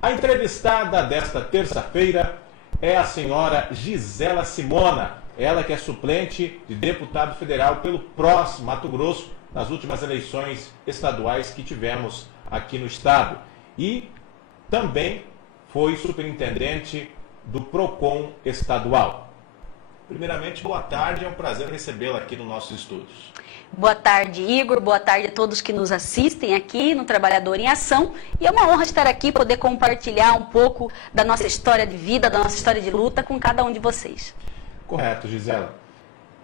A entrevistada desta terça-feira é a senhora Gisela Simona, ela que é suplente de deputado federal pelo PROS Mato Grosso nas últimas eleições estaduais que tivemos aqui no estado. E também foi superintendente do PROCON estadual. Primeiramente, boa tarde, é um prazer recebê-la aqui nos nossos estúdios. Boa tarde, Igor. Boa tarde a todos que nos assistem aqui no Trabalhador em Ação. E é uma honra estar aqui, poder compartilhar um pouco da nossa história de vida, da nossa história de luta com cada um de vocês. Correto, Gisela.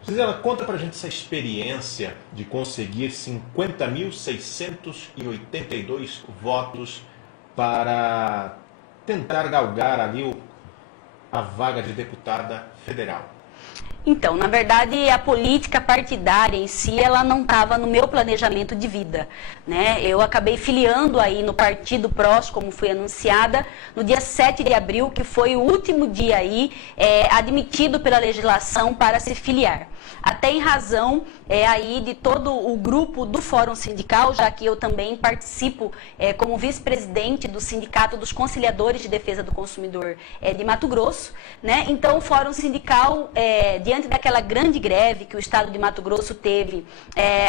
Gisela, conta pra gente essa experiência de conseguir 50.682 votos para tentar galgar ali a vaga de deputada federal. Então, na verdade, a política partidária em si, ela não estava no meu planejamento de vida, né? Eu acabei filiando aí no Partido PROS, como foi anunciada, no dia 7 de abril, que foi o último dia aí admitido pela legislação para se filiar. Até em razão aí de todo o grupo do Fórum Sindical, já que eu também participo como vice-presidente do Sindicato dos Conciliadores de Defesa do Consumidor de Mato Grosso, né? Então, o Fórum Sindical, diante daquela grande greve que o Estado de Mato Grosso teve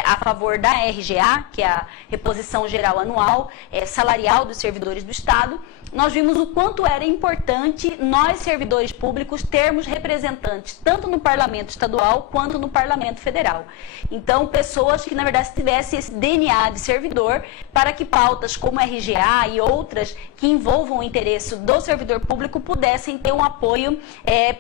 a favor da RGA, que é a Reposição Geral Anual Salarial dos Servidores do Estado, nós vimos o quanto era importante nós, servidores públicos, termos representantes tanto no Parlamento Estadual quanto no Parlamento Federal. Então, pessoas que, na verdade, tivessem esse DNA de servidor para que pautas como RGA e outras que envolvam o interesse do servidor público pudessem ter um apoio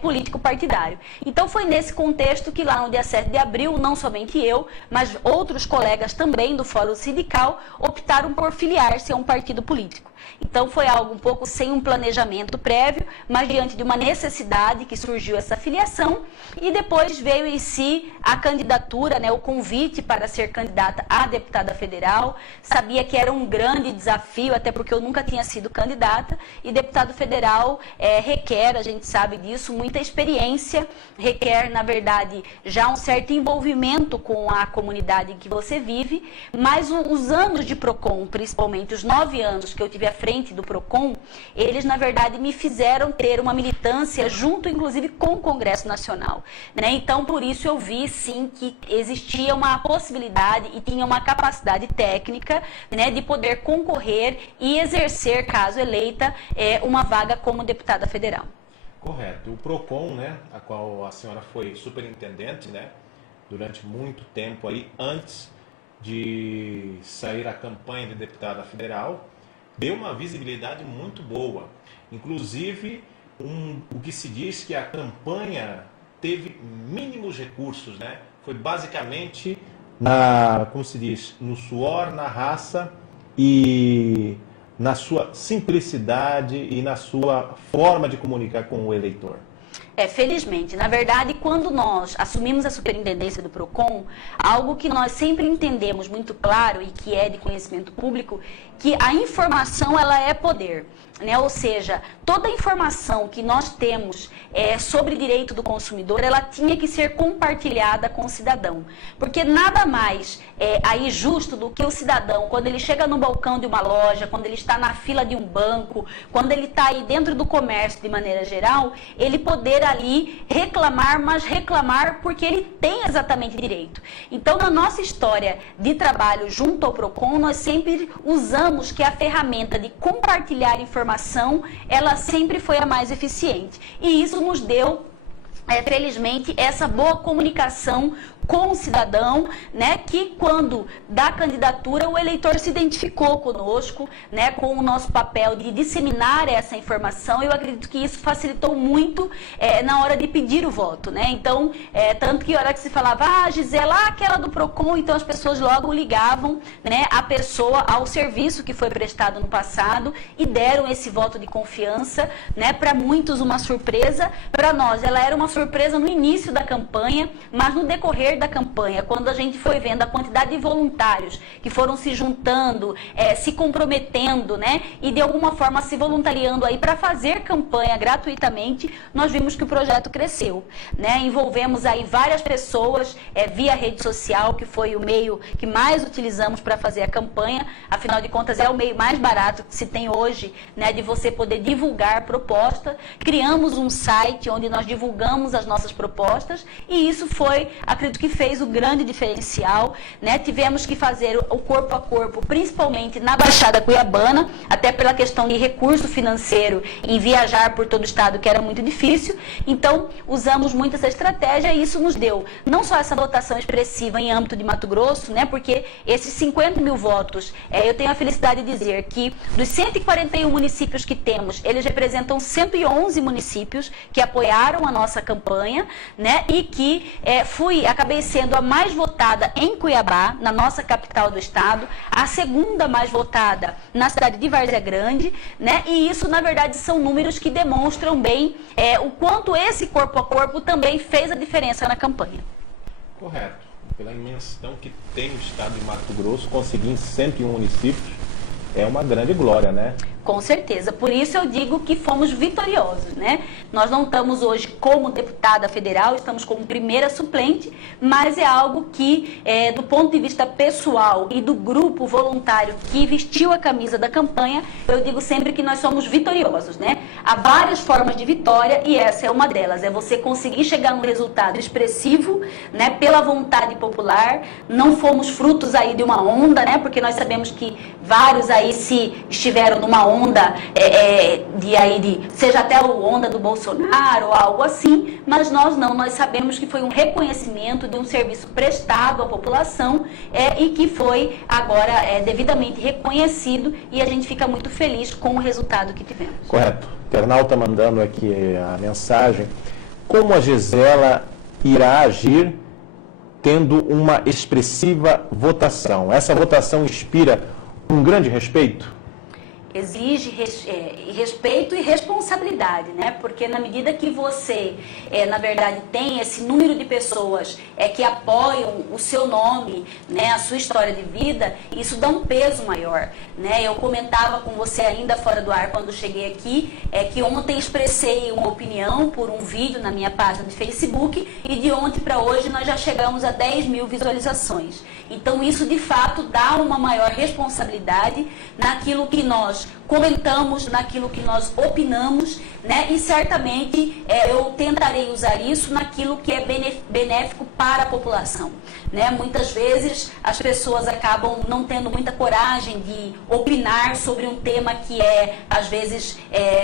político partidário. Então, foi nesse contexto que lá no dia 7 de abril, não somente eu, mas outros colegas também do Fórum Sindical optaram por filiar-se a um partido político. Então, foi algo um pouco sem um planejamento prévio, mas diante de uma necessidade que surgiu essa filiação, e depois veio em si a candidatura, né, o convite para ser candidata a deputada federal. Sabia que era um grande desafio, até porque eu nunca tinha sido candidata, e deputado federal requer, a gente sabe disso, muita experiência, requer, na verdade, já um certo envolvimento com a comunidade em que você vive, mas os anos de PROCON, principalmente os 9 anos que eu tive à frente do PROCON, eles, na verdade, me fizeram ter uma militância junto, inclusive, com o Congresso Nacional, né? Então, por isso eu vi, sim, que existia uma possibilidade e tinha uma capacidade técnica, né, de poder concorrer e exercer, caso eleita, uma vaga como deputada federal. Correto. O PROCON, né, a qual a senhora foi superintendente, né, durante muito tempo aí, antes de sair a campanha de deputada federal, deu uma visibilidade muito boa. Inclusive, o que se diz que a campanha teve mínimos recursos, né? Foi basicamente como se diz, no suor, na raça e na sua simplicidade e na sua forma de comunicar com o eleitor. Felizmente, na verdade, quando nós assumimos a superintendência do PROCON, algo que nós sempre entendemos muito claro e que é de conhecimento público, que a informação, ela é poder, né? Ou seja, toda a informação que nós temos sobre direito do consumidor, ela tinha que ser compartilhada com o cidadão, porque nada mais aí justo do que o cidadão, quando ele chega no balcão de uma loja, quando ele está na fila de um banco, quando ele está aí dentro do comércio de maneira geral, ele poder ali reclamar, mas reclamar porque ele tem exatamente direito. Então, na nossa história de trabalho junto ao PROCON, nós sempre usamos que a ferramenta de compartilhar informação, ela sempre foi a mais eficiente. E isso nos deu, felizmente, essa boa comunicação com o cidadão, né, que quando da candidatura o eleitor se identificou conosco, né, com o nosso papel de disseminar essa informação. Eu acredito que isso facilitou muito na hora de pedir o voto, né? Então, tanto que a hora que se falava, Gisela, aquela do PROCON, então as pessoas logo ligavam, né, a pessoa ao serviço que foi prestado no passado e deram esse voto de confiança, né? Para muitos uma surpresa, para nós ela era uma surpresa no início da campanha, mas no decorrer decorrer da campanha, quando a gente foi vendo a quantidade de voluntários que foram se juntando, se comprometendo, né, e de alguma forma se voluntariando aí para fazer campanha gratuitamente, nós vimos que o projeto cresceu, né? Envolvemos aí várias pessoas via rede social, que foi o meio que mais utilizamos para fazer a campanha. Afinal de contas, é o meio mais barato que se tem hoje, né, de você poder divulgar proposta. Criamos um site onde nós divulgamos as nossas propostas e isso foi, acredito que fez o grande diferencial, né? Tivemos que fazer o corpo a corpo, principalmente na Baixada Cuiabana, até pela questão de recurso financeiro em viajar por todo o estado, que era muito difícil. Então, usamos muito essa estratégia e isso nos deu não só essa votação expressiva em âmbito de Mato Grosso, né? Porque esses 50 mil votos, eu tenho a felicidade de dizer que dos 141 municípios que temos, eles representam 111 municípios que apoiaram a nossa campanha, né? E que acabei sendo a mais votada em Cuiabá, na nossa capital do estado, a segunda mais votada na cidade de Várzea Grande, né? E isso, na verdade, são números que demonstram bem o quanto esse corpo a corpo também fez a diferença na campanha. Correto. Pela imensidão que tem o estado de Mato Grosso, conseguir em 101 municípios é uma grande glória, né? Com certeza, por isso eu digo que fomos vitoriosos, né? Nós não estamos hoje como deputada federal, estamos como primeira suplente, mas é algo que, do ponto de vista pessoal e do grupo voluntário que vestiu a camisa da campanha, eu digo sempre que nós somos vitoriosos, né? Há várias formas de vitória e essa é uma delas, é você conseguir chegar num resultado expressivo, né? Pela vontade popular, não fomos frutos aí de uma onda, né? Porque nós sabemos que vários aí se estiveram numa onda, seja até a onda do Bolsonaro ou algo assim, mas nós não, nós sabemos que foi um reconhecimento de um serviço prestado à população e que foi agora devidamente reconhecido e a gente fica muito feliz com o resultado que tivemos. Correto. O internauta mandando aqui a mensagem. Como a Gisela irá agir tendo uma expressiva votação? Essa votação inspira um grande respeito? Exige respeito e responsabilidade, né? Porque na medida que você, na verdade, tem esse número de pessoas que apoiam o seu nome, né, a sua história de vida, isso dá um peso maior, né? Eu comentava com você ainda fora do ar quando cheguei aqui, que ontem expressei uma opinião por um vídeo na minha página de Facebook e de ontem para hoje nós já chegamos a 10 mil visualizações. Então isso de fato dá uma maior responsabilidade naquilo que nós comentamos, naquilo que nós opinamos, né? E certamente eu tentarei usar isso naquilo que é benéfico para a população, né? Muitas vezes as pessoas acabam não tendo muita coragem de opinar sobre um tema que às vezes,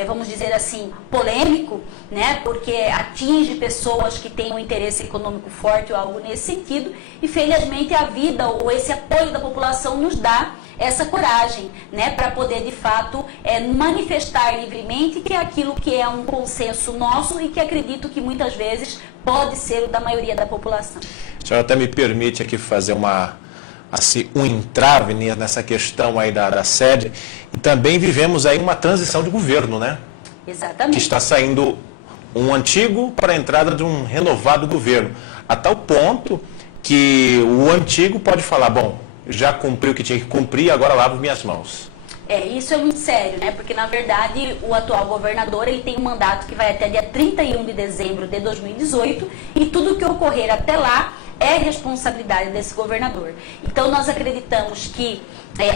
vamos dizer assim, polêmico, né? Porque atinge pessoas que têm um interesse econômico forte ou algo nesse sentido, e felizmente a vida ou esse apoio da população nos dá essa coragem, né, para poder de fato manifestar livremente que é aquilo que é um consenso nosso e que acredito que muitas vezes pode ser o da maioria da população. A senhora até me permite aqui fazer um entrave nessa questão aí da sede, e também vivemos aí uma transição de governo, né? Exatamente. Que está saindo um antigo para a entrada de um renovado governo, a tal ponto que o antigo pode falar, bom, já cumpriu o que tinha que cumprir, agora lavo minhas mãos. Isso é muito sério, né? Porque, na verdade, o atual governador ele tem um mandato que vai até dia 31 de dezembro de 2018 e tudo que ocorrer até lá é responsabilidade desse governador. Então, nós acreditamos que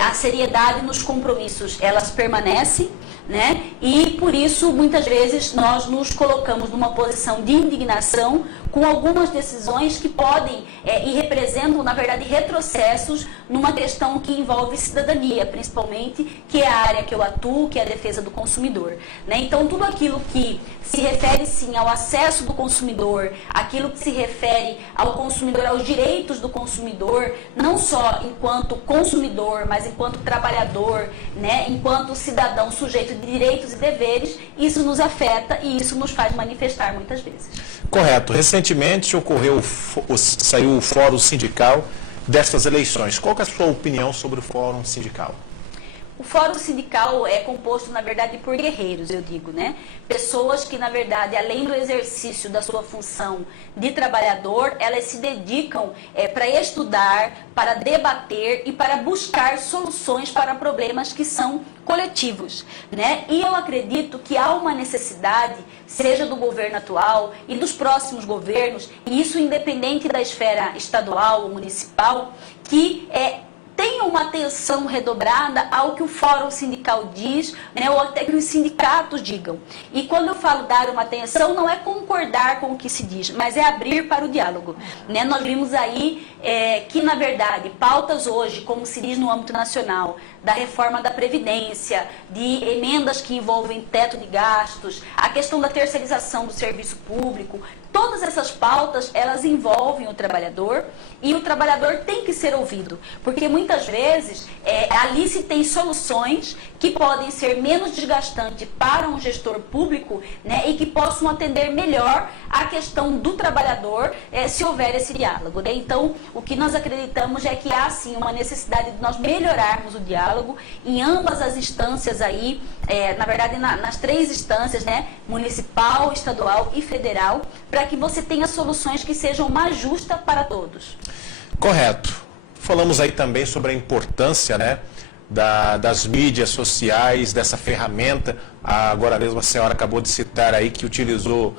a seriedade nos compromissos, elas permanecem, né? E, por isso, muitas vezes, nós nos colocamos numa posição de indignação com algumas decisões que podem e representam, na verdade, retrocessos numa questão que envolve cidadania, principalmente, que é a área que eu atuo, que é a defesa do consumidor, né? Então, tudo aquilo que se refere, sim, ao acesso do consumidor, aquilo que se refere ao consumidor, aos direitos do consumidor, não só enquanto consumidor, mas enquanto trabalhador, né? Enquanto cidadão sujeito de direitos e deveres, isso nos afeta e isso nos faz manifestar muitas vezes. Correto. Recentemente saiu o Fórum Sindical destas eleições. Qual que é a sua opinião sobre o Fórum Sindical? O Fórum Sindical é composto, na verdade, por guerreiros, eu digo, né? Pessoas que, na verdade, além do exercício da sua função de trabalhador, elas se dedicam para estudar, para debater e para buscar soluções para problemas que são coletivos, né? E eu acredito que há uma necessidade, seja do governo atual e dos próximos governos, e isso independente da esfera estadual ou municipal, que tenha uma atenção redobrada ao que o Fórum Sindical diz, né, ou até que os sindicatos digam. E quando eu falo dar uma atenção, não é concordar com o que se diz, mas é abrir para o diálogo. Né? Nós vimos aí que, na verdade, pautas hoje, como se diz no âmbito nacional, da reforma da Previdência, de emendas que envolvem teto de gastos, a questão da terceirização do serviço público, todas essas pautas, elas envolvem o trabalhador e o trabalhador tem que ser ouvido, porque muitas vezes ali se tem soluções que podem ser menos desgastantes para um gestor público, né, e que possam atender melhor a questão do trabalhador se houver esse diálogo. Né? Então, o que nós acreditamos é que há sim uma necessidade de nós melhorarmos o diálogo em ambas as instâncias aí, na verdade nas três instâncias, né, municipal, estadual e federal, para que você tenha soluções que sejam mais justas para todos. Correto. Falamos aí também sobre a importância, né, das mídias sociais, dessa ferramenta. Agora mesmo a senhora acabou de citar aí que utilizou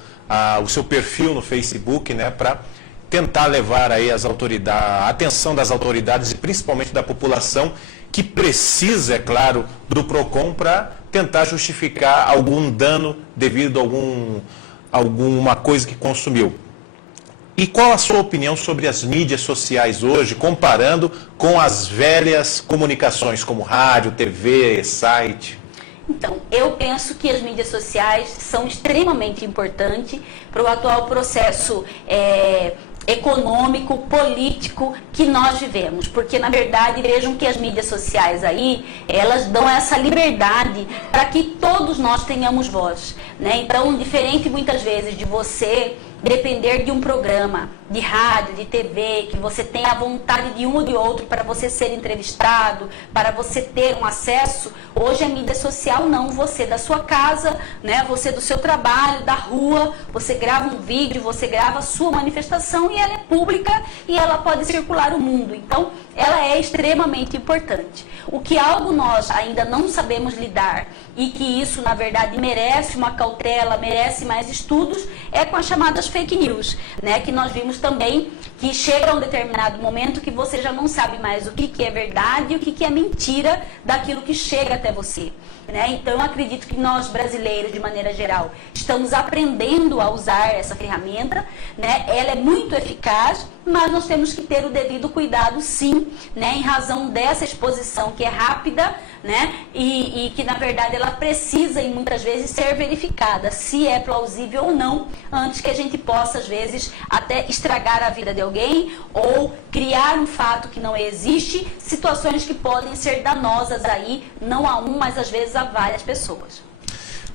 o seu perfil no Facebook, né, para tentar levar aí a atenção das autoridades e principalmente da população que precisa, é claro, do PROCON para tentar justificar algum dano devido a alguma coisa que consumiu. E qual a sua opinião sobre as mídias sociais hoje, comparando com as velhas comunicações como rádio, TV, site? Então, eu penso que as mídias sociais são extremamente importantes para o atual processo econômico, político que nós vivemos, porque na verdade vejam que as mídias sociais aí, elas dão essa liberdade para que todos nós tenhamos voz, né? Então, diferente muitas vezes de você depender de um programa de rádio, de TV, que você tenha a vontade de um ou de outro para você ser entrevistado, para você ter um acesso, hoje a mídia social não, você da sua casa, né, você do seu trabalho, da rua, você grava um vídeo, você grava a sua manifestação e ela é pública e ela pode circular o mundo, então ela é extremamente importante. O que algo nós ainda não sabemos lidar e que isso na verdade merece uma cautela, merece mais estudos, é com as chamadas fake news, né, que nós vimos também que chega a um determinado momento que você já não sabe mais o que é verdade e o que é mentira daquilo que chega até você. Né? Então, eu acredito que nós, brasileiros, de maneira geral, estamos aprendendo a usar essa ferramenta, né? Ela é muito eficaz, mas nós temos que ter o devido cuidado, sim, né? Em razão dessa exposição que é rápida, né? E que, na verdade, ela precisa, e muitas vezes, ser verificada, se é plausível ou não, antes que a gente possa, às vezes, até estragar a vida de alguém ou criar um fato que não existe, situações que podem ser danosas aí, não a um, mas às vezes a várias pessoas.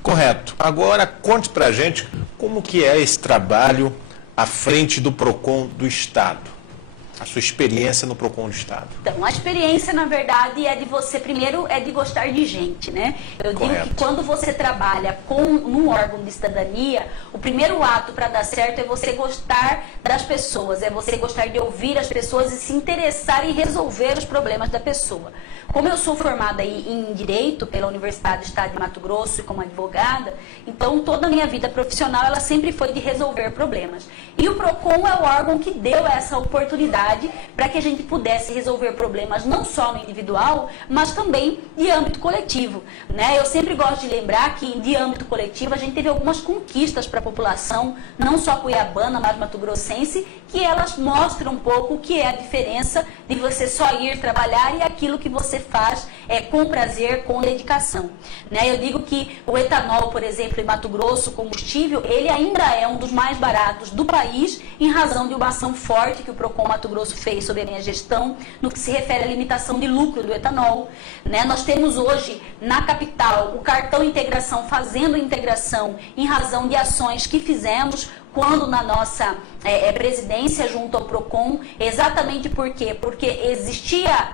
Correto. Agora, conte pra gente como que é esse trabalho à frente do PROCON do Estado. A sua experiência no PROCON do Estado. Então, a experiência, na verdade, é de você, primeiro, é de gostar de gente, né? Eu digo que quando você trabalha num órgão de cidadania, o primeiro ato para dar certo é você gostar das pessoas, é você gostar de ouvir as pessoas e se interessar em resolver os problemas da pessoa. Como eu sou formada em Direito pela Universidade do Estado de Mato Grosso e como advogada, então toda a minha vida profissional ela sempre foi de resolver problemas. E o PROCON é o órgão que deu essa oportunidade para que a gente pudesse resolver problemas não só no individual, mas também de âmbito coletivo. Né? Eu sempre gosto de lembrar que de âmbito coletivo a gente teve algumas conquistas para a população, não só cuiabana, mas mato-grossense, que elas mostram um pouco o que é a diferença de você só ir trabalhar e aquilo que você faz com prazer, com dedicação. Né? Eu digo que o etanol, por exemplo, em Mato Grosso, combustível, ele ainda é um dos mais baratos do país em razão de uma ação forte que o PROCON Mato Grosso fez sob a minha gestão no que se refere à limitação de lucro do etanol. Né? Nós temos hoje na capital o cartão integração fazendo integração em razão de ações que fizemos quando na nossa presidência junto ao PROCON, exatamente por quê? Porque existia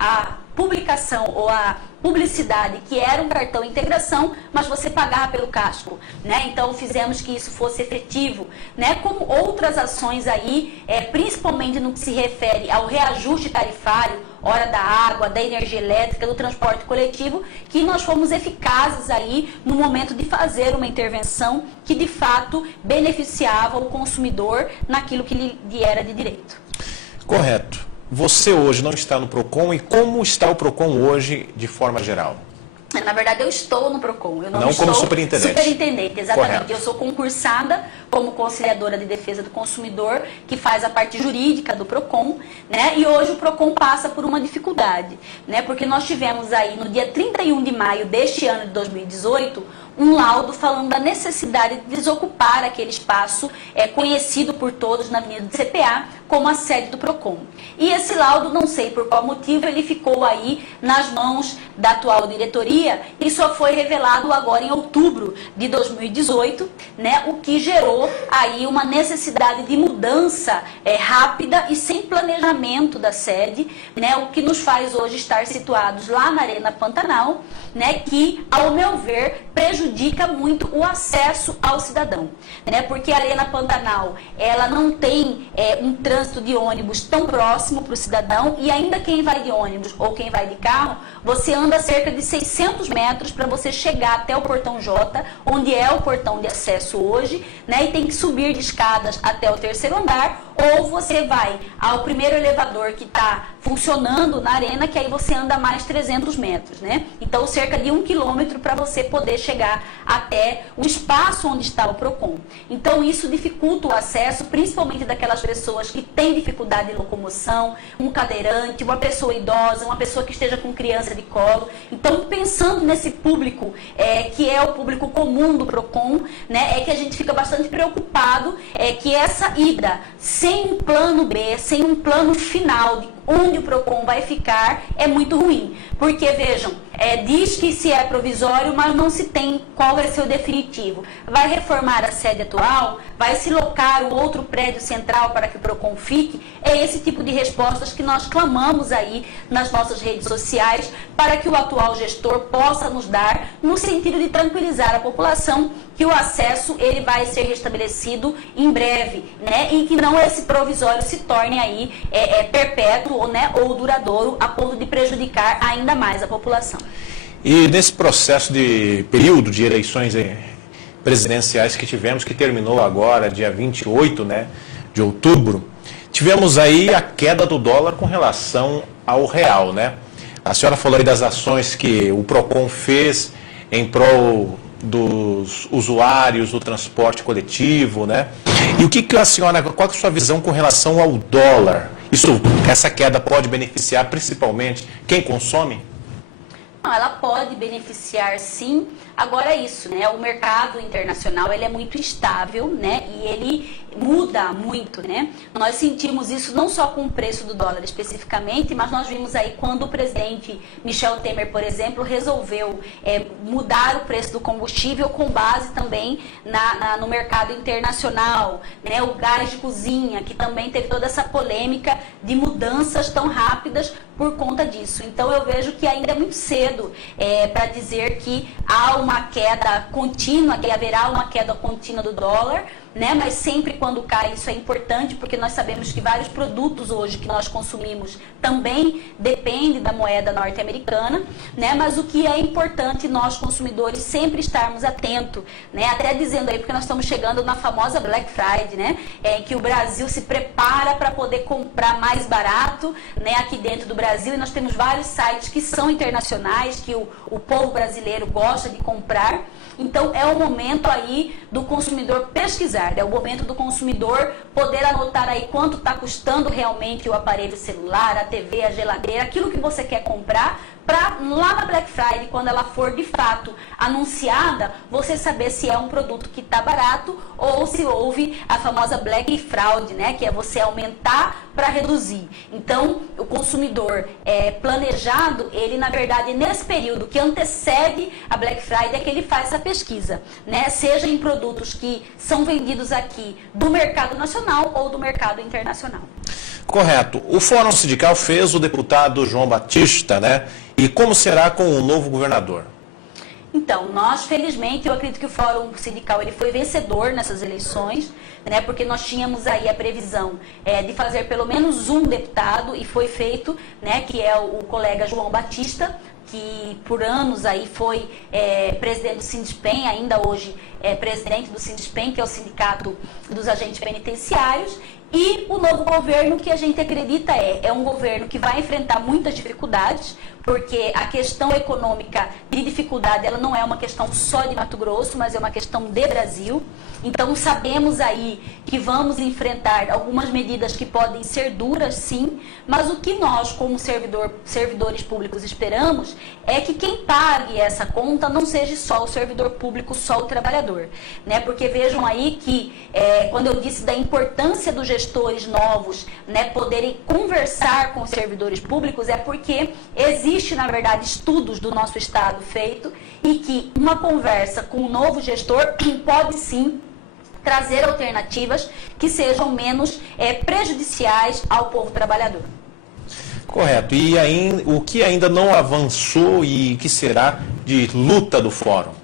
publicação ou a publicidade que era um cartão integração, mas você pagava pelo casco, né? Então fizemos que isso fosse efetivo, né? Como outras ações aí, principalmente no que se refere ao reajuste tarifário, hora da água, da energia elétrica, do transporte coletivo, que nós fomos eficazes aí no momento de fazer uma intervenção que de fato beneficiava o consumidor naquilo que lhe era de direito. Correto. Você hoje não está no PROCON e como está o PROCON hoje de forma geral? Na verdade, eu estou no PROCON. Eu não como superintendente. Superintendente, exatamente. Correto. Eu sou concursada como conciliadora de defesa do consumidor, que faz a parte jurídica do PROCON, né? E hoje o PROCON passa por uma dificuldade, né? Porque nós tivemos aí, no dia 31 de maio deste ano de 2018, um laudo falando da necessidade de desocupar aquele espaço conhecido por todos na Avenida do CPA como a sede do PROCON. E esse laudo, não sei por qual motivo, ele ficou aí nas mãos da atual diretoria e só foi revelado agora em outubro de 2018, né, o que gerou aí uma necessidade de mudança rápida e sem planejamento da sede, né, o que nos faz hoje estar situados lá na Arena Pantanal, né, que, ao meu ver, prejudica muito o acesso ao cidadão, né, porque a Arena Pantanal, ela não tem um trânsito de ônibus tão próximo para o cidadão e ainda quem vai de ônibus ou quem vai de carro, você anda cerca de 600 metros para você chegar até o Portão J, onde é o portão de acesso hoje, né, e tem que subir de escadas até o terceiro andar, ou você vai ao primeiro elevador que está funcionando na arena, que aí você anda mais 300 metros, né? Então, cerca de 1 quilômetro para você poder chegar até o espaço onde está o PROCON. Então, isso dificulta o acesso, principalmente daquelas pessoas que têm dificuldade de locomoção, um cadeirante, uma pessoa idosa, uma pessoa que esteja com criança de colo. Então, pensando nesse público, que é o público comum do PROCON, né, é que a gente fica bastante preocupado que essa ida sem um plano B, sem um plano final de onde o PROCON vai ficar, é muito ruim. Porque, vejam, diz que se é provisório, mas não se tem qual vai ser o definitivo. Vai reformar a sede atual? Vai se locar o outro prédio central para que o PROCON fique? É esse tipo de respostas que nós clamamos aí nas nossas redes sociais para que o atual gestor possa nos dar, no sentido de tranquilizar a população que o acesso ele vai ser restabelecido em breve, né? E que não esse provisório se torne aí perpétuo, né, ou duradouro a ponto de prejudicar ainda mais a população. E nesse processo de período de eleições presidenciais que tivemos, que terminou agora, dia 28, né, de outubro, tivemos aí a queda do dólar com relação ao real, né? A senhora falou aí das ações que o PROCON fez em prol dos usuários do transporte coletivo, né? E o que a senhora, qual é a sua visão com relação ao dólar? Essa queda pode beneficiar principalmente quem consome? Não, ela pode beneficiar sim. Agora é isso, né? O mercado internacional ele é muito instável, né? E ele muda muito, né? Nós sentimos isso não só com o preço do dólar especificamente, mas nós vimos aí quando o presidente Michel Temer, por exemplo, resolveu mudar o preço do combustível com base também no mercado internacional, né? O gás de cozinha, que também teve toda essa polêmica de mudanças tão rápidas por conta disso. Então eu vejo que ainda é muito cedo para dizer que há uma queda contínua, que haverá uma queda contínua do dólar, né? Mas sempre quando cai isso é importante, porque nós sabemos que vários produtos hoje que nós consumimos também dependem da moeda norte-americana, né? Mas o que é importante nós consumidores sempre estarmos atentos, né? Até dizendo aí, porque nós estamos chegando na famosa Black Friday, né? Em que o Brasil se prepara para poder comprar mais barato, né? Aqui dentro do Brasil, e nós temos vários sites que são internacionais, que o povo brasileiro gosta de comprar. Então é o momento aí do consumidor pesquisar, é o momento do consumidor poder anotar aí quanto está custando realmente o aparelho celular, a TV, a geladeira, aquilo que você quer comprar, para lá na Black Friday, quando ela for de fato anunciada, você saber se é um produto que está barato ou se houve a famosa Black Fraud, né? Que é você aumentar para reduzir. Então, o consumidor planejado, ele na verdade nesse período que antecede a Black Friday é que ele faz essa pesquisa, né? Seja em produtos que são vendidos aqui do mercado nacional ou do mercado internacional. Correto. O Fórum Sindical fez o deputado João Batista, né? E como será com o novo governador? Então, nós, felizmente, eu acredito que o Fórum Sindical ele foi vencedor nessas eleições, né, porque nós tínhamos aí a previsão de fazer pelo menos um deputado, e foi feito, né, que é o colega João Batista, que por anos aí foi presidente do Sindipem, ainda hoje é presidente do Sindipem, que é o Sindicato dos Agentes Penitenciários. E o novo governo, que a gente acredita é um governo que vai enfrentar muitas dificuldades, porque a questão econômica de dificuldade, ela não é uma questão só de Mato Grosso, mas é uma questão de Brasil. Então, sabemos aí que vamos enfrentar algumas medidas que podem ser duras, sim, mas o que nós, como servidores públicos, esperamos é que quem pague essa conta não seja só o servidor público, só o trabalhador, né? Porque vejam aí que, quando eu disse da importância dos gestores novos, né, poderem conversar com os servidores públicos, é porque existe, na verdade, estudos do nosso Estado feito e que uma conversa com o novo gestor pode sim trazer alternativas que sejam menos prejudiciais ao povo trabalhador. Correto. E aí, o que ainda não avançou e o que será de luta do Fórum?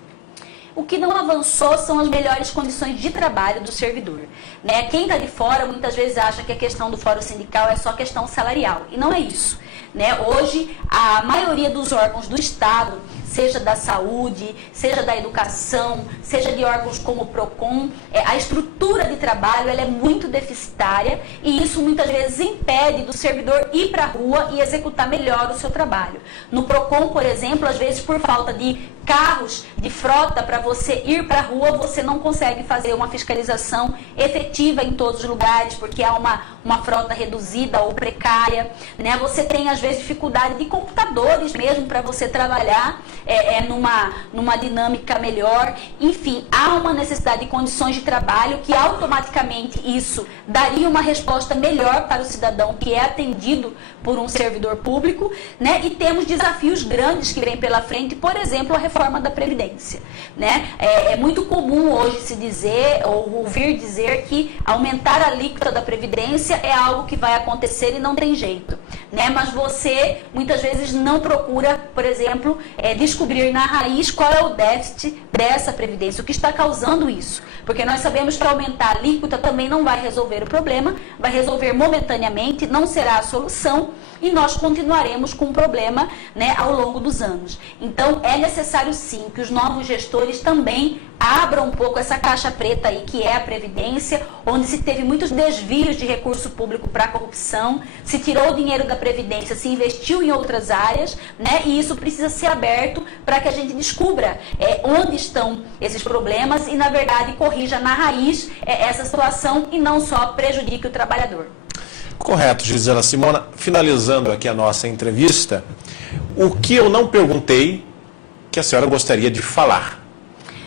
O que não avançou são as melhores condições de trabalho do servidor, né? Quem está de fora muitas vezes acha que a questão do Fórum Sindical é só questão salarial, e não é isso, né? Hoje, a maioria dos órgãos do Estado, seja da saúde, seja da educação, seja de órgãos como o PROCON, a estrutura de trabalho ela é muito deficitária e isso muitas vezes impede do servidor ir para a rua e executar melhor o seu trabalho. No PROCON, por exemplo, às vezes por falta de carros, de frota para você ir para a rua, você não consegue fazer uma fiscalização efetiva em todos os lugares, porque há uma frota reduzida ou precária, né? Você tem, às vezes, dificuldade de computadores mesmo para você trabalhar numa dinâmica melhor. Enfim, há uma necessidade de condições de trabalho que automaticamente isso daria uma resposta melhor para o cidadão que é atendido por um servidor público, né? E temos desafios grandes que vêm pela frente, por exemplo, a reforma da Previdência, né? É muito comum hoje se dizer, ou ouvir dizer que aumentar a alíquota da Previdência é algo que vai acontecer e não tem jeito, né? Mas você, muitas vezes, não procura, por exemplo, descobrir na raiz qual é o déficit dessa Previdência, o que está causando isso. Porque nós sabemos que aumentar a alíquota também não vai resolver o problema, vai resolver momentaneamente, não será a solução, e nós continuaremos com o problema, né, ao longo dos anos. Então, é necessário sim que os novos gestores também abram um pouco essa caixa preta aí, que é a Previdência, onde se teve muitos desvios de recurso público para corrupção, se tirou o dinheiro da Previdência, se investiu em outras áreas, né, e isso precisa ser aberto para que a gente descubra onde estão esses problemas e, na verdade, corrija na raiz essa situação e não só prejudique o trabalhador. Correto, Gisela Simona. Finalizando aqui a nossa entrevista, o que eu não perguntei que a senhora gostaria de falar?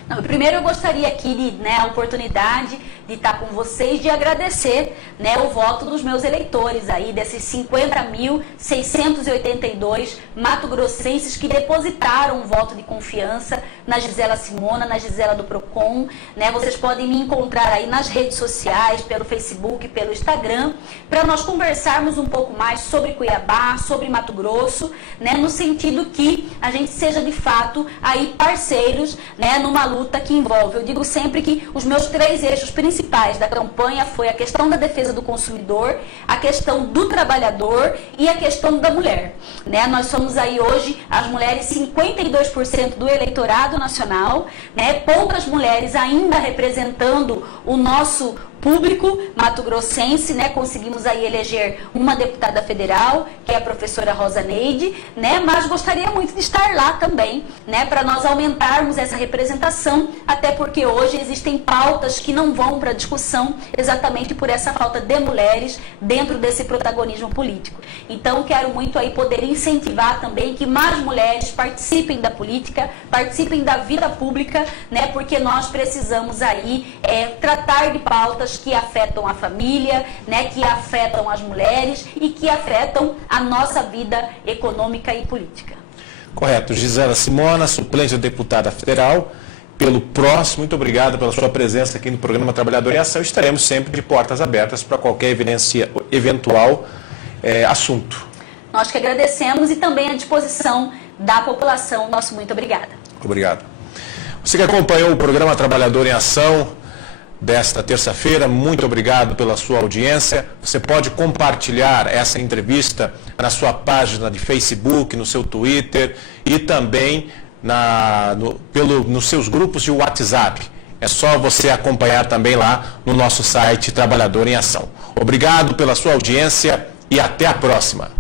Não, primeiro eu gostaria aqui a oportunidade de estar com vocês, de agradecer, né, o voto dos meus eleitores aí, desses 50.682 mato-grossenses que depositaram um voto de confiança na Gisela Simona, na Gisela do PROCON, né? Vocês podem me encontrar aí nas redes sociais, pelo Facebook, pelo Instagram, para nós conversarmos um pouco mais sobre Cuiabá, sobre Mato Grosso, né, no sentido que a gente seja de fato aí parceiros, né, numa luta que envolve, eu digo sempre que os meus 3 eixos principais da campanha foi a questão da defesa do consumidor, a questão do trabalhador e a questão da mulher, né? Nós somos aí hoje, as mulheres, 52% do eleitorado nacional, né? Poucas mulheres ainda representando o nosso público mato-grossense, né? Conseguimos aí eleger uma deputada federal, que é a professora Rosa Neide, né? Mas gostaria muito de estar lá também, né? Para nós aumentarmos essa representação, até porque hoje existem pautas que não vão para discussão exatamente por essa falta de mulheres dentro desse protagonismo político. Então, quero muito aí poder incentivar também que mais mulheres participem da política, participem da vida pública, né? Porque nós precisamos aí tratar de pautas que afetam a família, né, que afetam as mulheres e que afetam a nossa vida econômica e política. Correto. Gisela Simona, suplente de deputada federal, pelo PROS, muito obrigado pela sua presença aqui no programa Trabalhador em Ação. Estaremos sempre de portas abertas para qualquer eventual assunto. Nós que agradecemos e também à disposição da população. Nosso muito obrigada. Obrigado. Você que acompanhou o programa Trabalhador em Ação desta terça-feira, muito obrigado pela sua audiência. Você pode compartilhar essa entrevista na sua página de Facebook, no seu Twitter e também nos seus grupos de WhatsApp. É só você acompanhar também lá no nosso site Trabalhador em Ação. Obrigado pela sua audiência e até a próxima.